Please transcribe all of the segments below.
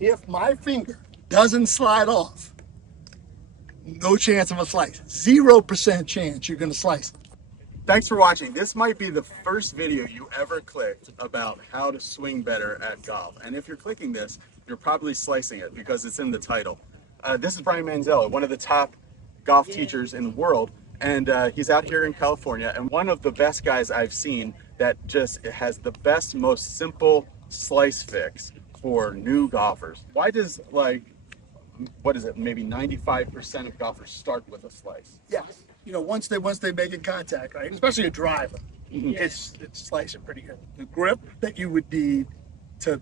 if my finger doesn't slide off, no chance of a slice. 0% chance you're going to slice it. Thanks for watching. This might be the first video you ever clicked about how to swing better at golf. And if you're clicking this, you're probably slicing it because it's in the title. This is Brian Manzella, one of the top golf teachers in the world. And he's out here in California, and one of the best guys I've seen that just has the best, most simple slice fix for new golfers. Why does, like, what is it, maybe 95% of golfers start with a slice? Yes. You know, once they make in contact, right? Especially a driver, it's slicing pretty good. The grip that you would need to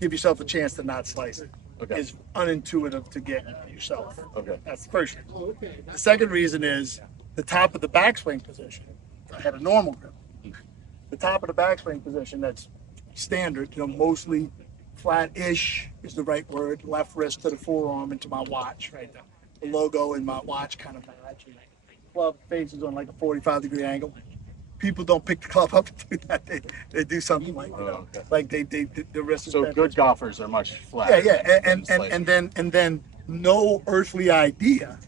give yourself a chance to not slice it is unintuitive to get yourself. Okay. That's the first reason. The second reason is the top of the backswing position. I had a normal grip. The top of the backswing position, that's standard, you know, mostly flat-ish is the right word. Left wrist to the forearm into my watch, right there. The logo in my watch kind of match. Club faces on like a 45-degree angle. People don't pick the club up and do that. They do something like, you know, like the wrist is So good golfers are much flatter. Yeah, and then no earthly idea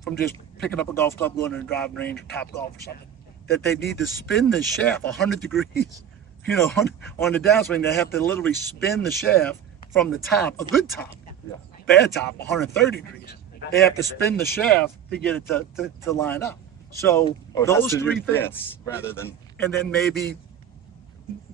from just picking up a golf club, going to the driving range or Top Golf or something, that they need to spin the shaft 100 degrees. You know, on the downswing, they have to literally spin the shaft from the top, a good top, bad top, 130 degrees. They have to spin the shaft to get it to line up. So those three things, rather than, and then maybe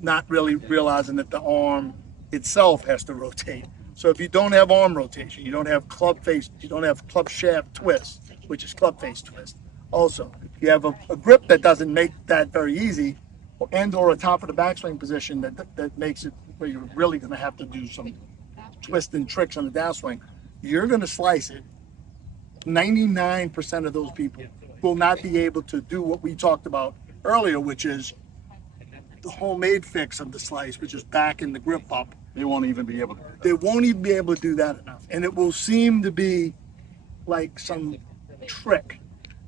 not really realizing that the arm itself has to rotate. So if you don't have arm rotation, you don't have club face, you don't have club shaft twist, which is club face twist. Also, if you have a grip that doesn't make that very easy, or a top of the backswing position that makes it where you're really going to have to do some twisting tricks on the downswing, you're going to slice it. 99% of those people will not be able to do what we talked about earlier, which is the homemade fix of the slice, which is backing the grip up. they won't even be able to. They won't even be able to do that enough, and it will seem to be like some trick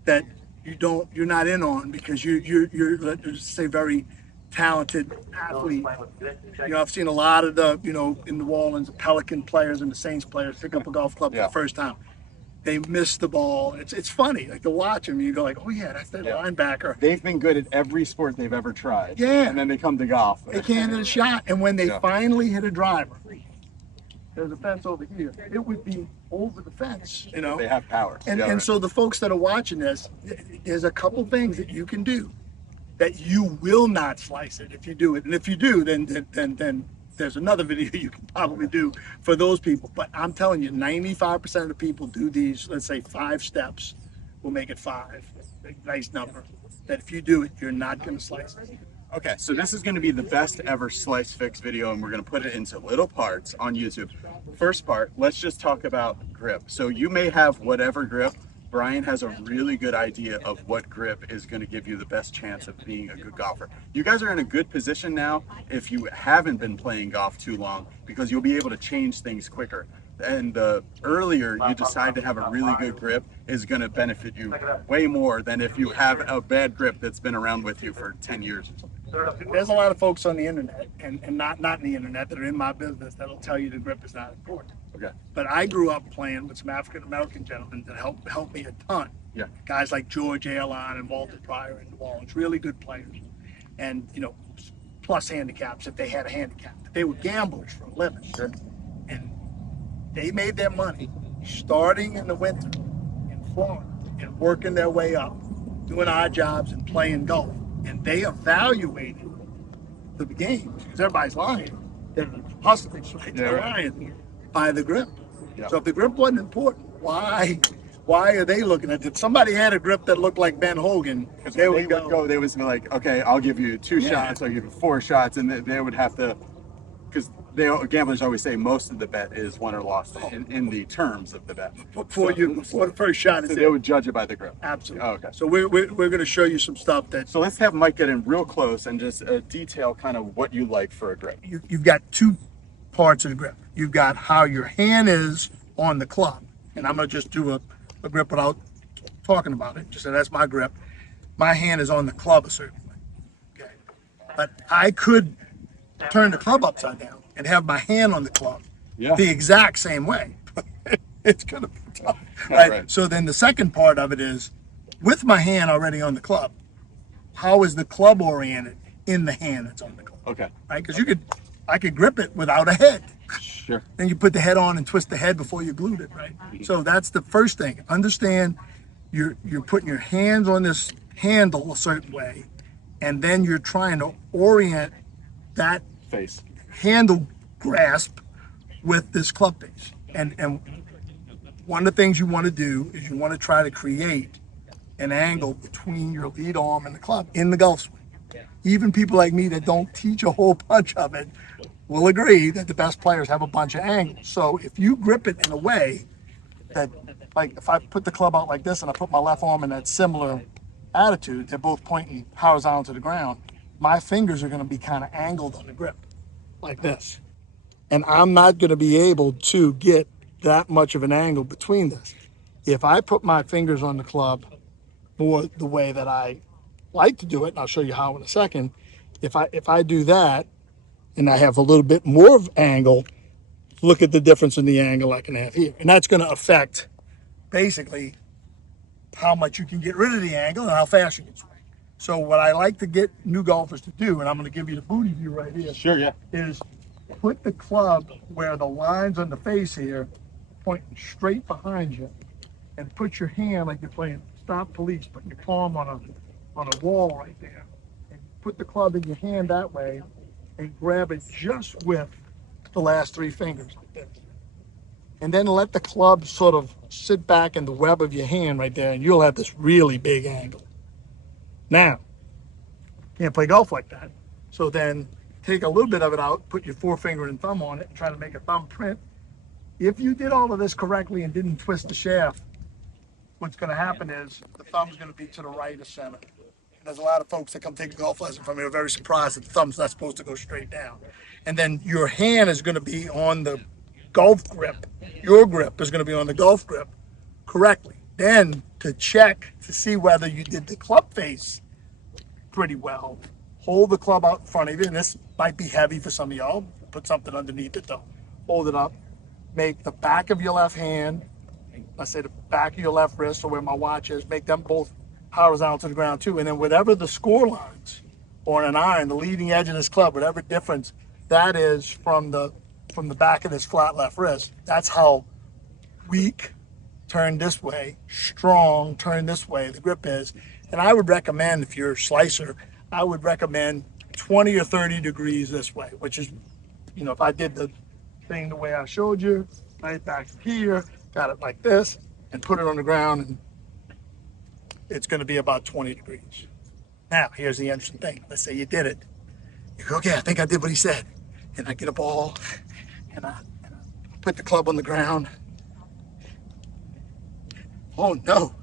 that you're not in on because you're let's say very talented athlete. You know, I've seen a lot of the, you know, in New Orleans, the Pelican players and the Saints players pick up a golf club for the first time. They miss the ball. It's funny, like to watch them. You go like, oh yeah, that's that linebacker. They've been good at every sport they've ever tried. Yeah. And then they come to golf. They can't hit a shot, and when they finally hit a driver, there's a fence over here. It would be over the fence, you know. They have power. And so the folks that are watching this, there's a couple things that you can do that you will not slice it if you do it. And if you do, then there's another video you can probably do for those people. But I'm telling you, 95% of the people do these, let's say 5 steps. We'll make it 5, a nice number. That if you do it, you're not going to slice it. Okay, so this is going to be the best ever slice fix video, and we're going to put it into little parts on YouTube. First part, let's just talk about grip. So you may have whatever grip. Brian has a really good idea of what grip is going to give you the best chance of being a good golfer. You guys are in a good position now if you haven't been playing golf too long, because you'll be able to change things quicker. And the earlier you decide to have a really good grip is going to benefit you way more than if you have a bad grip that's been around with you for 10 years or something. There's a lot of folks on the internet and not in the internet that are in my business that'll tell you the grip is not important. Okay. But I grew up playing with some African American gentlemen that helped me a ton. Yeah. Guys like George Airline and Walter Pryor in New Orleans, really good players. And, you know, plus handicaps if they had a handicap. They were gamblers for a living. Sure. And they made their money starting in the winter in Florida and working their way up, doing odd jobs and playing golf. And they evaluated the game, because everybody's lying. They're hustlers, right? They're lying by the grip. Yeah. So if the grip wasn't important, why are they looking at it? If somebody had a grip that looked like Ben Hogan, they would go. They would be like, okay, I'll give you 2 shots, I'll give you 4 shots, and they would have to, because gamblers always say most of the bet is won or lost in the terms of the bet. Before the first shot is so they would judge it by the grip. Absolutely. Oh, okay. So we're going to show you some stuff that. So let's have Mike get in real close and just detail kind of what you like for a grip. You've got 2 parts of the grip. You've got how your hand is on the club, and I'm going to just do a grip without talking about it. Just say that's my grip. My hand is on the club a certain way. Okay. But I could turn the club upside down and have my hand on the club Yeah. the exact same way. It's gonna be tough, right? Right. So then the second part of it is, with my hand already on the club, how is the club oriented in the hand that's on the club, Okay. right? Because I could grip it without a head. Sure. Then you put the head on and twist the head before you glued it, right? So that's the first thing. Understand you're putting your hands on this handle a certain way, and then you're trying to orient that Face. handle grasp with this club face. And one of the things you want to do is you want to try to create an angle between your lead arm and the club in the golf swing. Even people like me that don't teach a whole bunch of it will agree that the best players have a bunch of angles. So if you grip it in a way that, like if I put the club out like this and I put my left arm in that similar attitude, they're both pointing horizontal to the ground, my fingers are going to be kind of angled on the grip like this. And I'm not going to be able to get that much of an angle between this. If I put my fingers on the club more the way that I like to do it, and I'll show you how in a second, if I do that and I have a little bit more of angle, look at the difference in the angle I can have here. And that's going to affect basically how much you can get rid of the angle and how fast you can swing. So what I like to get new golfers to do, and I'm going to give you the booty view right here, Sure. Yeah. is put the club where the lines on the face here pointing straight behind you, and put your hand like you're playing stop police, putting your palm on a wall right there, and put the club in your hand that way, and grab it just with the last three fingers like this. And then let the club sort of sit back in the web of your hand right there, and you'll have this really big angle. Now, can't play golf like that. So then take a little bit of it out, put your forefinger and thumb on it, and try to make a thumb print. If you did all of this correctly and didn't twist the shaft, what's going to happen is the thumb's going to be to the right of center. And there's a lot of folks that come take a golf lesson from me are very surprised that the thumb's not supposed to go straight down. And then your hand is going to be on the golf grip. Your grip is going to be on the golf grip correctly. Then to check to see whether you did the club face pretty well, hold the club out in front of you. And this might be heavy for some of y'all. Put something underneath it though. Hold it up. Make the back of your left hand, let's say the back of your left wrist, or where my watch is, make them both horizontal to the ground too. And then whatever the score lines or an iron, the leading edge of this club, whatever difference that is from the back of this flat left wrist, that's how weak, turn this way, strong, turn this way the grip is. And I would recommend, if you're a slicer, I would recommend 20 or 30 degrees this way, which is, if I did the thing the way I showed you, right back here, got it like this, and put it on the ground, and it's going to be about 20 degrees. Now, here's the interesting thing. Let's say you did it. You go, okay, I think I did what he said. And I get a ball, and I put the club on the ground. Oh, no.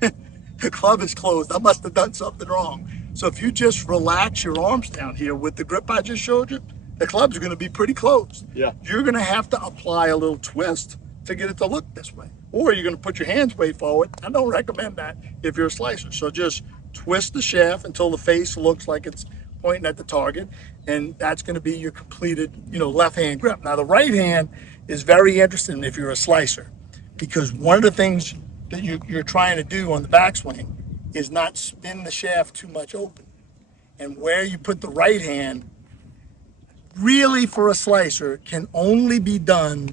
The club is closed. I must have done something wrong. So if you just relax your arms down here with the grip I just showed you, the club's going to be pretty closed. Yeah. You're going to have to apply a little twist to get it to look this way. Or you're going to put your hands way forward. I don't recommend that if you're a slicer. So just twist the shaft until the face looks like it's pointing at the target. And that's going to be your completed, left hand grip. Now the right hand is very interesting if you're a slicer, because one of the things that you're trying to do on the backswing is not spin the shaft too much open. And where you put the right hand, really for a slicer, can only be done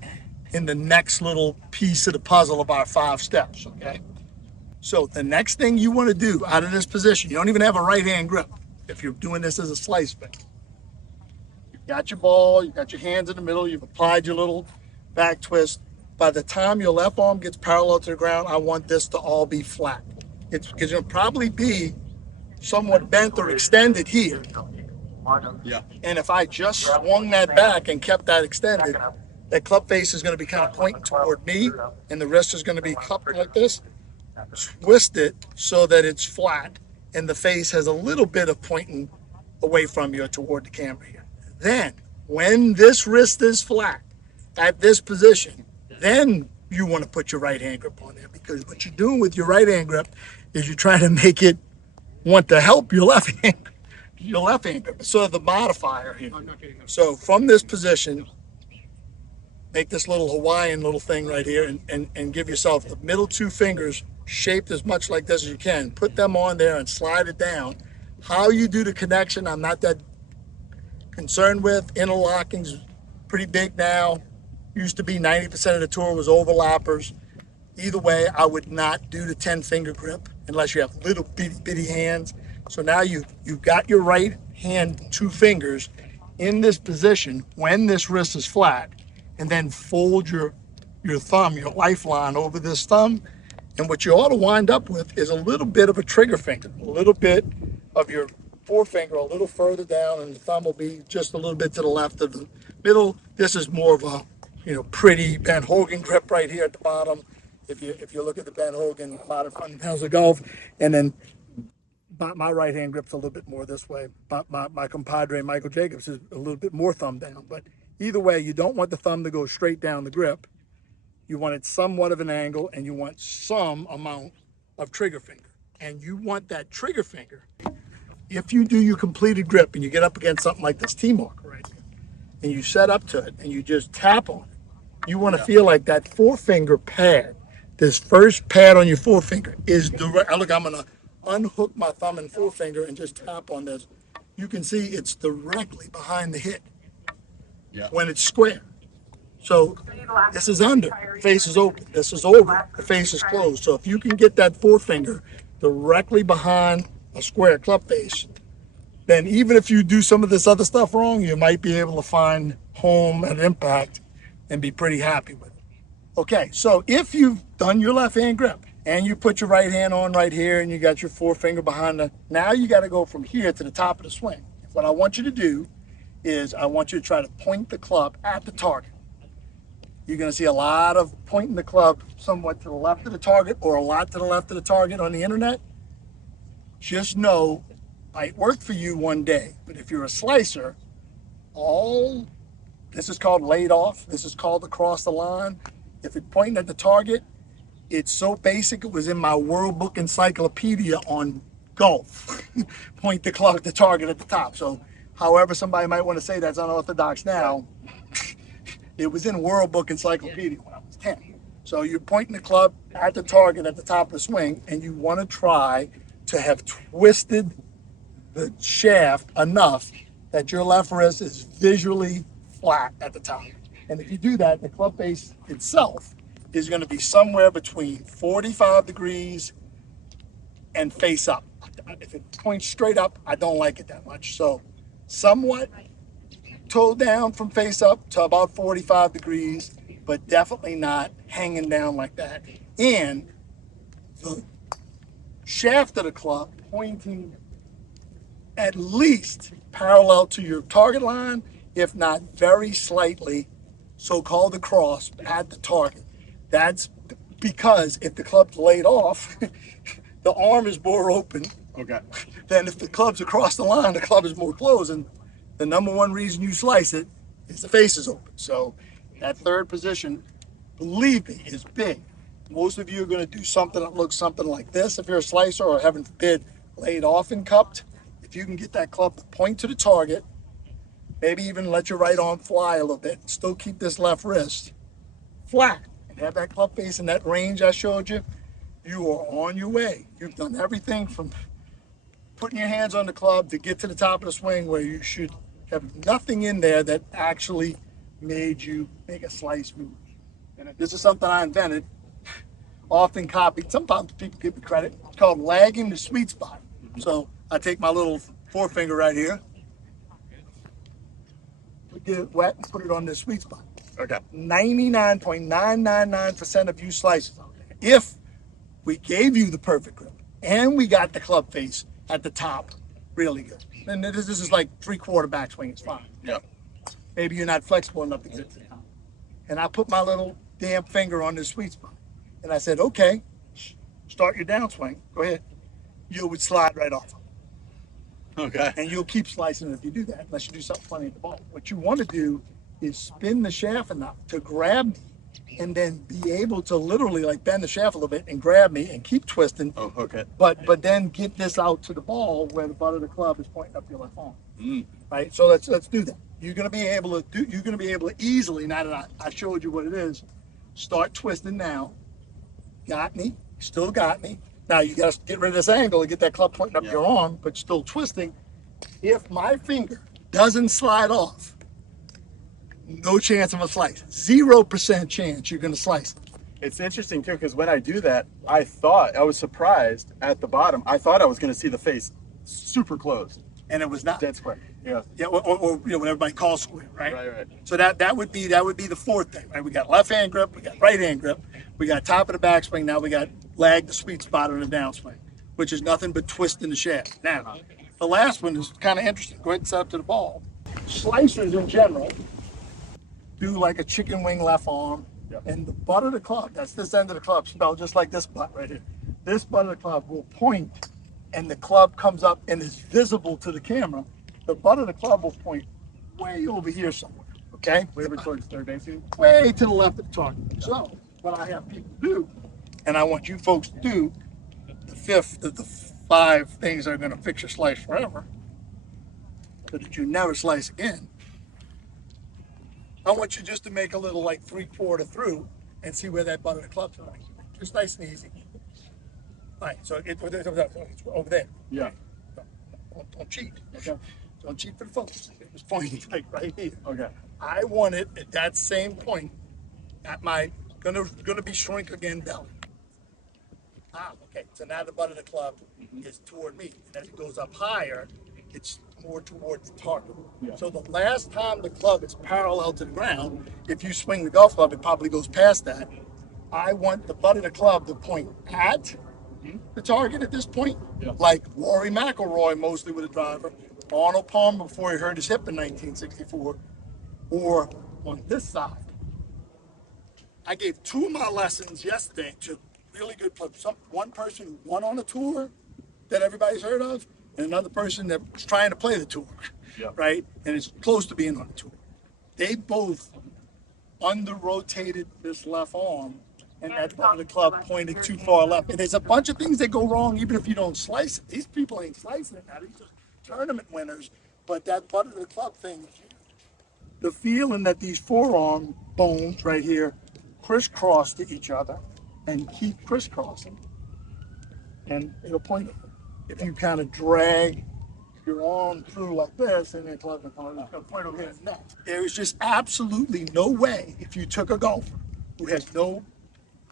in the next little piece of the puzzle of our 5 steps, okay? So the next thing you want to do out of this position, you don't even have a right hand grip if you're doing this as a slice pick. You've got your ball, you've got your hands in the middle, you've applied your little back twist. By the time your left arm gets parallel to the ground, I want this to all be flat. It's because it'll probably be somewhat bent or extended here. Yeah. And if I just swung that back and kept that extended, that club face is going to be kind of pointing toward me, and the wrist is going to be cupped like this. Twist it so that it's flat, and the face has a little bit of pointing away from you or toward the camera here. Then, when this wrist is flat at this position, then you want to put your right hand grip on there, because what you're doing with your right hand grip is you're trying to make it want to help your left hand. Your left hand grip. It's sort of the modifier here. So from this position, make this little Hawaiian little thing right here and give yourself the middle two fingers shaped as much like this as you can. Put them on there and slide it down. How you do the connection, I'm not that concerned with. Interlocking's pretty big now. Used to be 90% of the tour was overlappers. Either way, I would not do the 10-finger grip unless you have little bitty hands. So now you've got your right hand two fingers in this position when this wrist is flat, and then fold your thumb, your lifeline over this thumb. And what you ought to wind up with is a little bit of a trigger finger, a little bit of your forefinger a little further down, and the thumb will be just a little bit to the left of the middle. This is more of a, pretty Van Hogen grip right here at the bottom. If you look at the Van Hogen Modern Fundamentals of Golf, and then my right hand grip's a little bit more this way. My compadre Michael Jacobs is a little bit more thumb down. But either way, you don't want the thumb to go straight down the grip. You want it somewhat of an angle, and you want some amount of trigger finger. And you want that trigger finger, if you do your completed grip and you get up against something like this T marker right here, and you set up to it and you just tap on it, you want to feel like that forefinger pad, this first pad on your forefinger is direct. Look, I'm going to unhook my thumb and forefinger and just tap on this. You can see it's directly behind the hit when it's square. So this is under, face is open. This is over, the face is closed. So if you can get that forefinger directly behind a square club face, then even if you do some of this other stuff wrong, you might be able to find home and impact and be pretty happy with it. Okay, so if you've done your left hand grip and you put your right hand on right here and you got your forefinger behind now you got to go from here to the top of the swing. What I want you to do is I want you to try to point the club at the target. You're going to see a lot of pointing the club somewhat to the left of the target or a lot to the left of the target on the internet. Just know, might work for you one day, but if you're a slicer, this is called laid off. This is called across the line. If it's pointing at the target, it's so basic. It was in my World Book Encyclopedia on golf. Point the club at the target at the top. So however somebody might want to say that's unorthodox now, it was in World Book Encyclopedia when I was 10. So you're pointing the club at the target at the top of the swing, and you want to try to have twisted the shaft enough that your left wrist is visually flat at the top. And if you do that, the club face itself is going to be somewhere between 45 degrees and face up. If it points straight up, I don't like it that much. So somewhat toe down from face up to about 45 degrees, but definitely not hanging down like that. And the shaft of the club pointing at least parallel to your target line, if not very slightly, so-called across at the target. That's because if the club's laid off, the arm is more open. Okay. Then if the club's across the line, the club is more closed. And the number one reason you slice it is the face is open. So that third position, believe me, is big. Most of you are going to do something that looks something like this if you're a slicer, or heaven forbid, laid off and cupped. If you can get that club to point to the target, maybe even let your right arm fly a little bit, and still keep this left wrist flat, and have that club face in that range I showed you, you are on your way. You've done everything from putting your hands on the club to get to the top of the swing where you should have nothing in there that actually made you make a slice move. And this is something I invented, often copied. Sometimes people give me credit. It's called lagging the sweet spot. So I take my little forefinger right here, get it wet, and put it on this sweet spot. Okay. 99.999% of you slicers out there, if we gave you the perfect grip and we got the club face at the top really good, then this is like 3/4 backswing, it's fine. Yeah. Maybe you're not flexible enough to get it to the top. And I put my little damn finger on this sweet spot. And I said, okay, start your downswing. Go ahead. You would slide right off. Okay. And you'll keep slicing if you do that, unless you do something funny at the ball. What you want to do is spin the shaft enough to grab me, and then be able to literally like bend the shaft a little bit and grab me and keep twisting. Oh, okay. But then get this out to the ball where the butt of the club is pointing up your left arm. Right? So let's do that. you're gonna be able to easily, now that I showed you what it is, start twisting now. Got me, still got me. Now you gotta get rid of this angle and get that club pointing up your arm, but still twisting. If my finger doesn't slide off, no chance of a slice. 0% chance you're gonna slice it. It's interesting too, because when I do that, I was surprised at the bottom. I thought I was going to see the face super closed. And it was not. Dead square. Yeah. Yeah, or what everybody calls square, right? Right. So that would be the fourth thing, right? We got left hand grip, we got right hand grip, we got top of the backswing. Now we got lag, the sweet spot on the downswing, which is nothing but twisting the shaft. Now, the last one is kind of interesting. Go ahead and set up to the ball. Slicers in general do like a chicken wing left arm, and the butt of the club, that's this end of the club, spelled just like this butt right here. This butt of the club will point, and the club comes up and is visible to the camera. The butt of the club will point way over here somewhere, okay? Way over towards third base. Way to the left of the target. So, what I have people do, and I want you folks to do, the fifth of the 5 things that are going to fix your slice forever, so that you never slice again. I want you just to make a little like 3/4 through and see where that butt of the club's going. Just nice and easy. All right, so it's over there. Yeah. Don't cheat. Okay. Don't cheat for the folks. It was pointing like right here. Okay. I want it at that same point at my gonna be shrink again belly. Okay. So now the butt of the club is toward me, and as it goes up higher, it's more toward the target. Yeah. So the last time the club is parallel to the ground, if you swing the golf club, it probably goes past that. I want the butt of the club to point at the target at this point, like Rory McIlroy mostly with a driver, Arnold Palmer before he hurt his hip in 1964, or on this side. I gave 2 of my lessons yesterday to really good players. One person who won on a tour that everybody's heard of, and another person that's trying to play the tour, right? And is close to being on the tour. They both under-rotated this left arm, and that butt of the club pointed too far left. And there's a bunch of things that go wrong even if you don't slice it. These people ain't slicing it now. These are tournament winners. But that butt of the club thing, the feeling that these forearm bones right here crisscross to each other and keep crisscrossing, and it'll point. If you kind of drag your arm through like this, and then club the corner, it's going to point over here. No, there is just absolutely no way. If you took a golfer who has no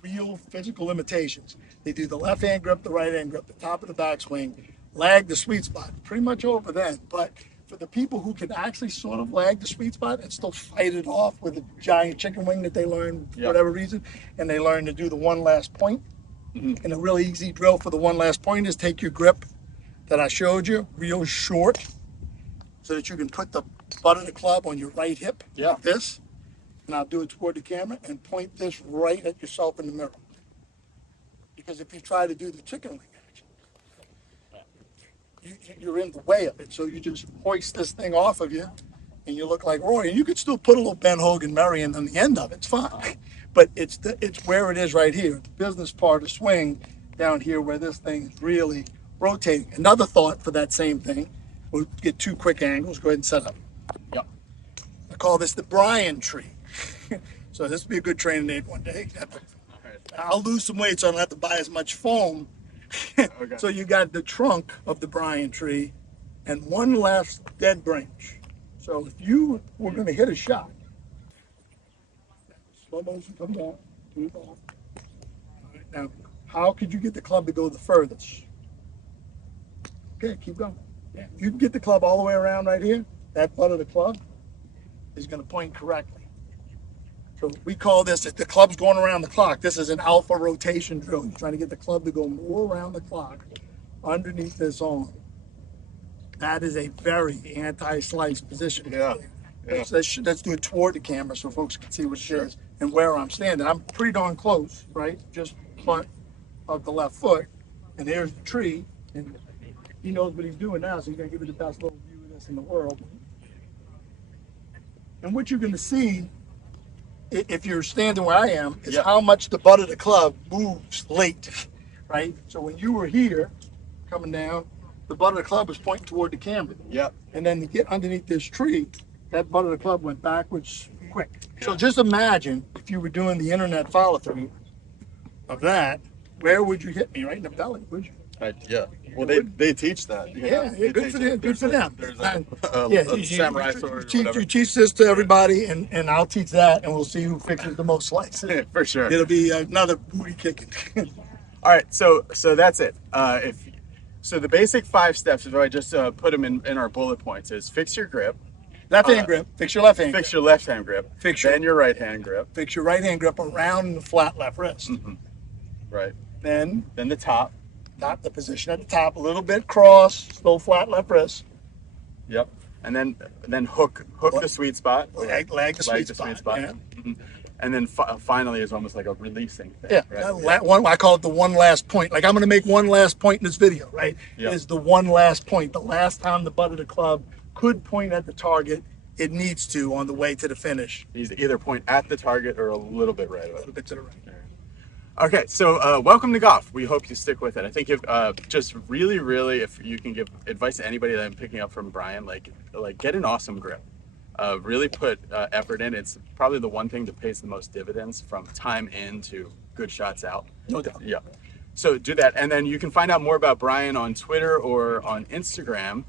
real physical limitations, they do the left hand grip, the right hand grip, the top of the backswing, lag the sweet spot, pretty much over then. But for the people who can actually sort of lag the sweet spot and still fight it off with a giant chicken wing that they learn for whatever reason, and they learn to do the one last point. And a really easy drill for the one last point is take your grip that I showed you, real short, so that you can put the butt of the club on your right hip, like this, and I'll do it toward the camera, and point this right at yourself in the mirror. Because if you try to do the chicken wing action, you're in the way of it, so you just hoist this thing off of you, and you look like Roy. And you could still put a little Ben Hogan Marion on the end of it, it's fine. But it's where it is right here, the business part of swing down here where this thing is really rotating. Another thought for that same thing, we'll get 2 quick angles, go ahead and set up. I call this the Brian tree. So this would be a good training aid one day. I'll lose some weight so I don't have to buy as much foam. So you got the trunk of the Brian tree and one last dead branch. So if you were going to hit a shot, slow motion, come down, do the ball. All right, now, how could you get the club to go the furthest? Okay, keep going. If you can get the club all the way around right here, that butt of the club is going to point correctly. So we call this, if the club's going around the clock, this is an alpha rotation drill. You're trying to get the club to go more around the clock underneath this arm. That is a very anti-slice position. Let's do it toward the camera so folks can see what it is and where I'm standing. I'm pretty darn close, right? Just front of the left foot. And there's the tree. And he knows what he's doing now, so he's going to give you the best little view of this in the world. And what you're going to see, if you're standing where I am, is how much the butt of the club moves late, right? So when you were here, coming down, the butt of the club is pointing toward the camera. And then to get underneath this tree, that butt of the club went backwards quick. So just imagine if you were doing the internet follow through of that, where would you hit me? Right in the belly, would you? Yeah. Well, they teach that. Yeah, good for them. Good for them. There's Yeah, samurai sword. you teach this to everybody, and I'll teach that, and we'll see who fixes the most slices. For sure. It'll be another booty kicking. All right, so that's it. So the basic 5 steps, if I just put them in our bullet points, is fix your grip, Left hand grip. Fix your left hand. fix your left hand grip, then your right hand grip, Fix your right hand grip around the flat left wrist. right? Then Then the top. the position at the top, a little bit cross, slow flat left wrist. Yep. And then hook the sweet spot. Lag the sweet spot. Yeah. And then finally is almost like a releasing thing. Yeah, right? I call it the one last point. Like I'm going to make one last point in this video, right? Yeah. Is the one last point. The last time the butt of the club could point at the target, it needs to on the way to the finish. Either point at the target or a little bit right A away. little bit to the right. Okay, so welcome to golf. We hope you stick with it. I think if just really, if you can give advice to anybody that I'm picking up from Brian, like get an awesome grip. Really put effort in. It's probably the one thing that pays the most dividends from time in to good shots out. No doubt. Yeah. So do that, and then you can find out more about Brian on Twitter or on Instagram,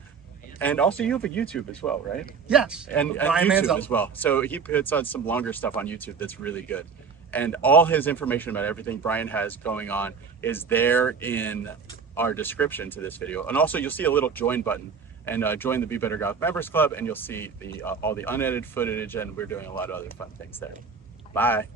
and also you have a YouTube as well, right? Yes. And Brian YouTube Manzella. as well. So he puts on some longer stuff on YouTube that's really good. And all his information about everything Brian has going on is there in our description to this video. And also you'll see a little join button, and join the Be Better Golf Members Club, and you'll see all the unedited footage, and we're doing a lot of other fun things there. Bye.